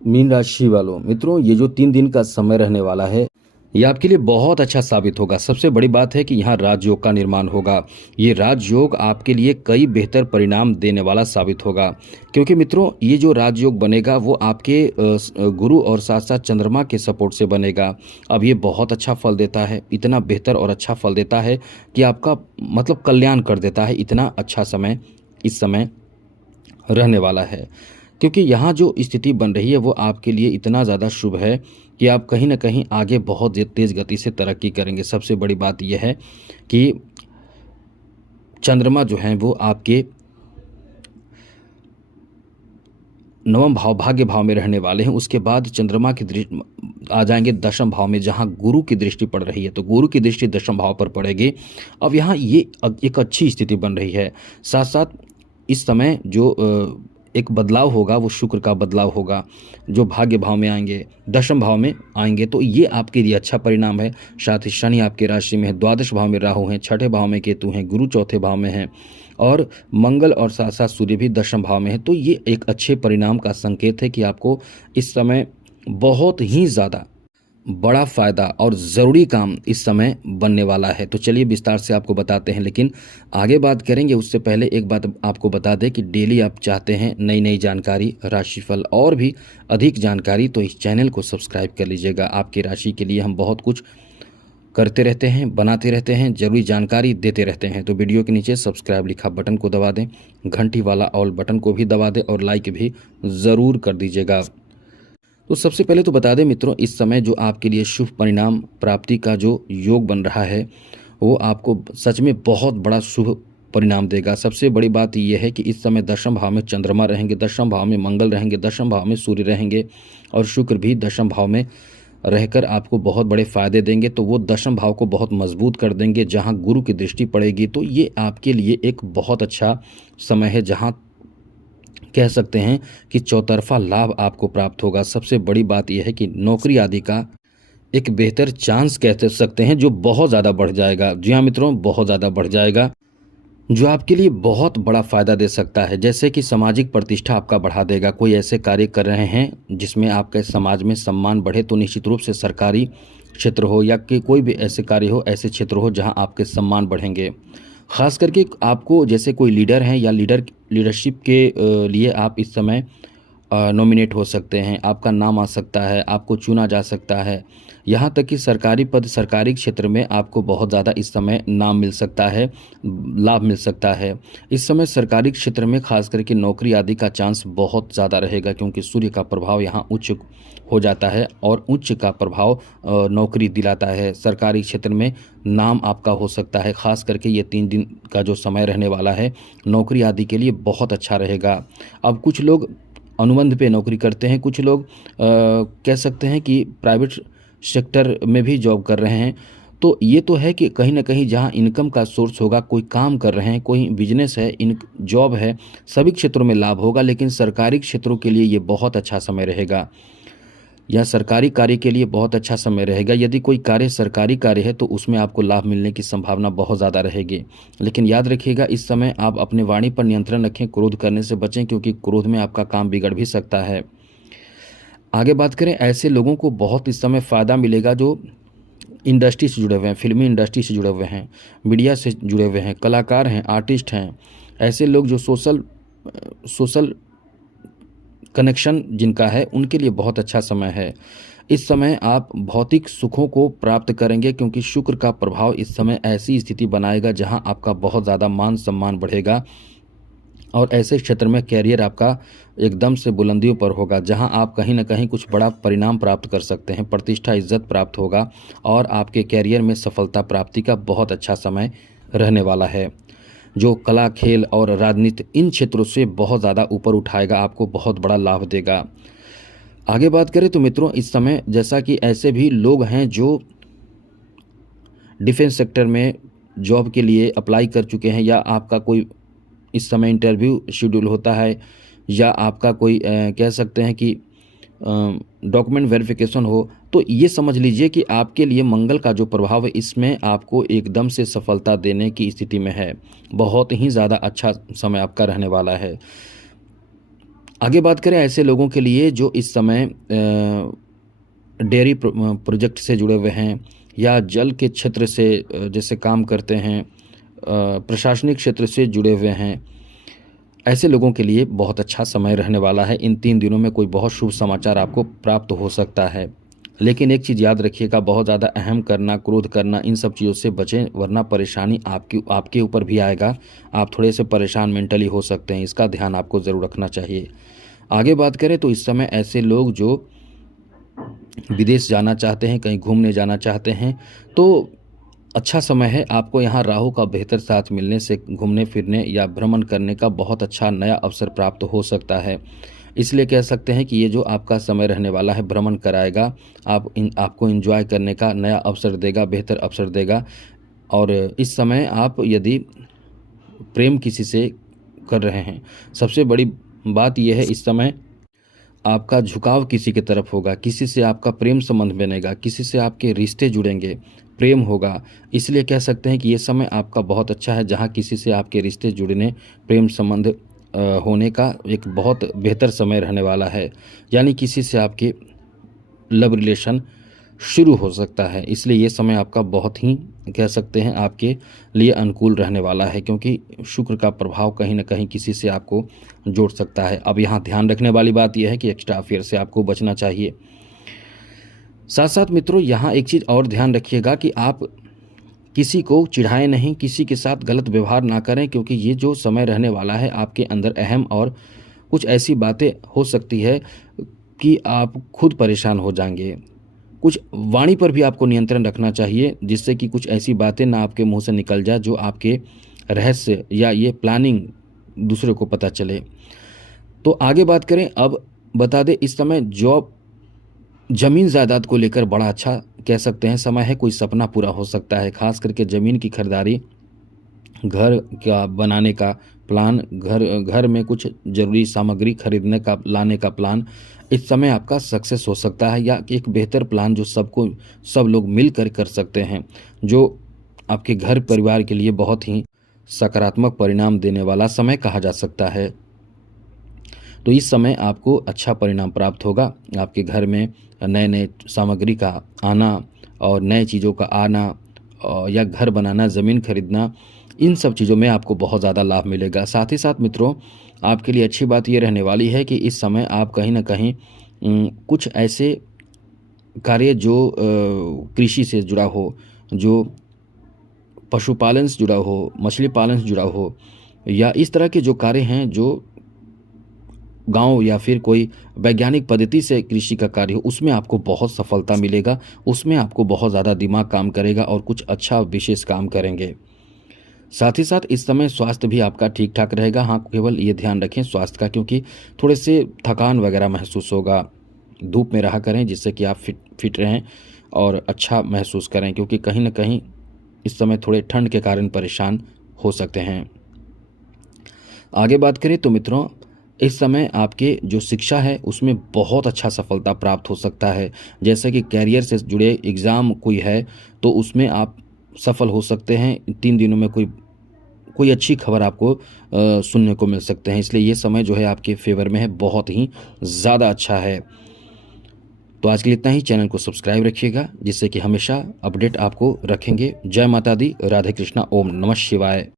Mean राशि वालों मित्रों, ये जो 3 दिन का समय रहने वाला है ये आपके लिए बहुत अच्छा साबित होगा। सबसे बड़ी बात है कि यहाँ राजयोग का निर्माण होगा। ये राजयोग आपके लिए कई बेहतर परिणाम देने वाला साबित होगा, क्योंकि मित्रों ये जो राजयोग बनेगा वो आपके गुरु और साथ साथ चंद्रमा के सपोर्ट से बनेगा। अब ये बहुत अच्छा फल देता है, इतना बेहतर और अच्छा फल देता है कि आपका मतलब कल्याण कर देता है। इतना अच्छा समय इस समय रहने वाला है, क्योंकि यहाँ जो स्थिति बन रही है वो आपके लिए इतना ज़्यादा शुभ है कि आप कहीं ना कहीं आगे बहुत तेज़ गति से तरक्की करेंगे। सबसे बड़ी बात यह है कि चंद्रमा जो हैं वो आपके नवम भाव भाग्य भाव में रहने वाले हैं। उसके बाद चंद्रमा की दृष्टि आ जाएंगे दशम भाव में, जहां गुरु की दृष्टि पड़ रही है, तो गुरु की दृष्टि दशम भाव पर पड़ेगी। अब यहाँ ये एक अच्छी स्थिति बन रही है। साथ साथ इस समय जो एक बदलाव होगा वो शुक्र का बदलाव होगा, जो भाग्य भाव में आएंगे, दशम भाव में आएंगे, तो ये आपके लिए अच्छा परिणाम है। साथ ही शनि आपके राशि में है, द्वादश भाव में राहु हैं, छठे भाव में केतु हैं, गुरु चौथे भाव में हैं और मंगल और साथ साथ सूर्य भी दशम भाव में है। तो ये एक अच्छे परिणाम का संकेत है कि आपको इस समय बहुत ही ज़्यादा बड़ा फायदा और ज़रूरी काम इस समय बनने वाला है। तो चलिए विस्तार से आपको बताते हैं, लेकिन आगे बात करेंगे उससे पहले एक बात आपको बता दें कि डेली आप चाहते हैं नई नई जानकारी, राशिफल और भी अधिक जानकारी, तो इस चैनल को सब्सक्राइब कर लीजिएगा। आपकी राशि के लिए हम बहुत कुछ करते रहते हैं, बनाते रहते हैं, जरूरी जानकारी देते रहते हैं। तो वीडियो के नीचे सब्सक्राइब लिखा बटन को दबा दें, घंटी वाला ऑल बटन को भी दबा दें और लाइक भी ज़रूर कर दीजिएगा। तो सबसे पहले तो बता दें मित्रों, इस समय जो आपके लिए शुभ परिणाम प्राप्ति का जो योग बन रहा है वो आपको सच में बहुत बड़ा शुभ परिणाम देगा। सबसे बड़ी बात यह है कि इस समय दशम भाव में चंद्रमा रहेंगे, दशम भाव में मंगल रहेंगे, दशम भाव में सूर्य रहेंगे और शुक्र भी दशम भाव में रहकर आपको बहुत बड़े फायदे देंगे। तो वो दशम भाव को बहुत मजबूत कर देंगे। जहाँ गुरु की दृष्टि पड़ेगी तो ये आपके लिए एक बहुत अच्छा समय है, जहाँ कह सकते हैं कि चौतरफा लाभ आपको प्राप्त होगा। सबसे बड़ी बात यह है कि नौकरी आदि का एक बेहतर चांस कह सकते हैं जो बहुत ज़्यादा बढ़ जाएगा। जी हाँ मित्रों, बहुत ज़्यादा बढ़ जाएगा, जो आपके लिए बहुत बड़ा फ़ायदा दे सकता है। जैसे कि सामाजिक प्रतिष्ठा आपका बढ़ा देगा। कोई ऐसे कार्य कर रहे हैं जिसमें आपके समाज में सम्मान बढ़े, तो निश्चित रूप से सरकारी क्षेत्र हो या कि कोई भी ऐसे कार्य हो, ऐसे क्षेत्र हो जहां आपके सम्मान बढ़ेंगे। ख़ास करके आपको जैसे कोई लीडर हैं या लीडरशिप के लिए आप इस समय नॉमिनेट हो सकते हैं, आपका नाम आ सकता है, आपको चुना जा सकता है। यहाँ तक कि सरकारी पद, सरकारी क्षेत्र में आपको बहुत ज़्यादा इस समय नाम मिल सकता है, लाभ मिल सकता है। इस समय सरकारी क्षेत्र में खास करके नौकरी आदि का चांस बहुत ज़्यादा रहेगा, क्योंकि सूर्य का प्रभाव यहाँ उच्च हो जाता है और उच्च का प्रभाव नौकरी दिलाता है। सरकारी क्षेत्र में नाम आपका हो सकता है। खास करके ये 3 दिन का जो समय रहने वाला है नौकरी आदि के लिए बहुत अच्छा रहेगा। अब कुछ लोग अनुबंध पे नौकरी करते हैं, कुछ लोग कह सकते हैं कि प्राइवेट सेक्टर में भी जॉब कर रहे हैं। तो ये तो है कि कहीं ना कहीं जहाँ इनकम का सोर्स होगा, कोई काम कर रहे हैं, कोई बिजनेस है, इन जॉब है, सभी क्षेत्रों में लाभ होगा। लेकिन सरकारी क्षेत्रों के लिए ये बहुत अच्छा समय रहेगा, या सरकारी कार्य के लिए बहुत अच्छा समय रहेगा। यदि कोई कार्य सरकारी कार्य है तो उसमें आपको लाभ मिलने की संभावना बहुत ज़्यादा रहेगी। लेकिन याद रखिएगा, इस समय आप अपने वाणी पर नियंत्रण रखें, क्रोध करने से बचें, क्योंकि क्रोध में आपका काम बिगड़ भी सकता है। आगे बात करें, ऐसे लोगों को बहुत इस समय फ़ायदा मिलेगा जो इंडस्ट्री से जुड़े हुए हैं, फिल्मी इंडस्ट्री से जुड़े हुए हैं, मीडिया से जुड़े हुए हैं, कलाकार हैं, आर्टिस्ट हैं। ऐसे लोग जो सोशल कनेक्शन जिनका है उनके लिए बहुत अच्छा समय है। इस समय आप भौतिक सुखों को प्राप्त करेंगे, क्योंकि शुक्र का प्रभाव इस समय ऐसी स्थिति बनाएगा जहां आपका बहुत ज़्यादा मान सम्मान बढ़ेगा और ऐसे क्षेत्र में कैरियर आपका एकदम से बुलंदियों पर होगा, जहां आप कहीं ना कहीं कुछ बड़ा परिणाम प्राप्त कर सकते हैं। प्रतिष्ठा, इज्जत प्राप्त होगा और आपके कैरियर में सफलता प्राप्ति का बहुत अच्छा समय रहने वाला है, जो कला, खेल और राजनीति इन क्षेत्रों से बहुत ज़्यादा ऊपर उठाएगा, आपको बहुत बड़ा लाभ देगा। आगे बात करें तो मित्रों, इस समय जैसा कि ऐसे भी लोग हैं जो डिफेंस सेक्टर में जॉब के लिए अप्लाई कर चुके हैं, या आपका कोई इस समय इंटरव्यू शेड्यूल होता है, या आपका कोई कह सकते हैं कि डॉक्यूमेंट वेरिफिकेशन हो, तो ये समझ लीजिए कि आपके लिए मंगल का जो प्रभाव है इसमें आपको एकदम से सफलता देने की स्थिति में है। बहुत ही ज़्यादा अच्छा समय आपका रहने वाला है। आगे बात करें ऐसे लोगों के लिए जो इस समय डेयरी प्रोजेक्ट से जुड़े हुए हैं या जल के क्षेत्र से जैसे काम करते हैं, प्रशासनिक क्षेत्र से जुड़े हुए हैं, ऐसे लोगों के लिए बहुत अच्छा समय रहने वाला है। इन 3 दिनों में कोई बहुत शुभ समाचार आपको प्राप्त हो सकता है। लेकिन एक चीज़ याद रखिएगा, बहुत ज़्यादा अहम करना, क्रोध करना, इन सब चीज़ों से बचें, वरना परेशानी आपके ऊपर भी आएगा। आप थोड़े से परेशान मेंटली हो सकते हैं, इसका ध्यान आपको ज़रूर रखना चाहिए। आगे बात करें तो इस समय ऐसे लोग जो विदेश जाना चाहते हैं, कहीं घूमने जाना चाहते हैं, तो अच्छा समय है। आपको यहाँ राहु का बेहतर साथ मिलने से घूमने फिरने या भ्रमण करने का बहुत अच्छा नया अवसर प्राप्त हो सकता है। इसलिए कह सकते हैं कि ये जो आपका समय रहने वाला है भ्रमण कराएगा, आपको एंजॉय करने का नया अवसर देगा, बेहतर अवसर देगा। और इस समय आप यदि प्रेम किसी से कर रहे हैं, सबसे बड़ी बात यह है इस समय आपका झुकाव किसी की तरफ होगा, किसी से आपका प्रेम संबंध बनेगा, किसी से आपके रिश्ते जुड़ेंगे, प्रेम होगा। इसलिए कह सकते हैं कि ये समय आपका बहुत अच्छा है, जहाँ किसी से आपके रिश्ते जुड़ने, प्रेम संबंध होने का एक बहुत बेहतर समय रहने वाला है। यानी किसी से आपके लव रिलेशन शुरू हो सकता है। इसलिए ये समय आपका बहुत ही कह सकते हैं आपके लिए अनुकूल रहने वाला है, क्योंकि शुक्र का प्रभाव कहीं न कहीं किसी से आपको जोड़ सकता है। अब यहाँ ध्यान रखने वाली बात यह है कि एक्स्ट्रा अफेयर से आपको बचना चाहिए। साथ साथ मित्रों यहाँ एक चीज़ और ध्यान रखिएगा कि आप किसी को चिढ़ाएं नहीं, किसी के साथ गलत व्यवहार ना करें, क्योंकि ये जो समय रहने वाला है आपके अंदर अहम और कुछ ऐसी बातें हो सकती है कि आप खुद परेशान हो जाएंगे। कुछ वाणी पर भी आपको नियंत्रण रखना चाहिए, जिससे कि कुछ ऐसी बातें ना आपके मुंह से निकल जाए जो आपके रहस्य या ये प्लानिंग दूसरे को पता चले। तो आगे बात करें, अब बता दें इस समय जॉब, ज़मीन जायदाद को लेकर बड़ा अच्छा कह सकते हैं समय है। कोई सपना पूरा हो सकता है, खास करके ज़मीन की खरीदारी, घर का बनाने का प्लान, घर में कुछ ज़रूरी सामग्री खरीदने का, लाने का प्लान इस समय आपका सक्सेस हो सकता है, या एक बेहतर प्लान जो सब लोग मिलकर कर सकते हैं, जो आपके घर परिवार के लिए बहुत ही सकारात्मक परिणाम देने वाला समय कहा जा सकता है। तो इस समय आपको अच्छा परिणाम प्राप्त होगा। आपके घर में नए-नए सामग्री का आना और नए चीज़ों का आना या घर बनाना, ज़मीन खरीदना, इन सब चीज़ों में आपको बहुत ज़्यादा लाभ मिलेगा। साथ ही साथ मित्रों, आपके लिए अच्छी बात ये रहने वाली है कि इस समय आप कहीं न कहीं कुछ ऐसे कार्य जो कृषि से जुड़ा हो, जो पशुपालन से जुड़ा हो, मछली पालन से जुड़ा हो, या इस तरह के जो कार्य हैं जो गाँव या फिर कोई वैज्ञानिक पद्धति से कृषि का कार्य हो, उसमें आपको बहुत सफलता मिलेगा। उसमें आपको बहुत ज़्यादा दिमाग काम करेगा और कुछ अच्छा विशेष काम करेंगे। साथ ही साथ इस समय स्वास्थ्य भी आपका ठीक-ठाक रहेगा। हाँ, केवल ये ध्यान रखें स्वास्थ्य का, क्योंकि थोड़े से थकान वगैरह महसूस होगा। धूप में रहा करें, जिससे कि आप फिट रहें और अच्छा महसूस करें, क्योंकि कहीं न कहीं इस समय थोड़े ठंड के कारण परेशान हो सकते हैं। आगे बात करें तो मित्रों, इस समय आपके जो शिक्षा है उसमें बहुत अच्छा सफलता प्राप्त हो सकता है। जैसे कि करियर से जुड़े एग्ज़ाम कोई है तो उसमें आप सफल हो सकते हैं। 3 दिनों में कोई अच्छी खबर आपको सुनने को मिल सकते हैं। इसलिए ये समय जो है आपके फ़ेवर में है, बहुत ही ज़्यादा अच्छा है। तो आज के लिए इतना ही। चैनल को सब्सक्राइब रखिएगा, जिससे कि हमेशा अपडेट आपको रखेंगे। जय माता दी, राधे कृष्णा, ओम नमः शिवाय।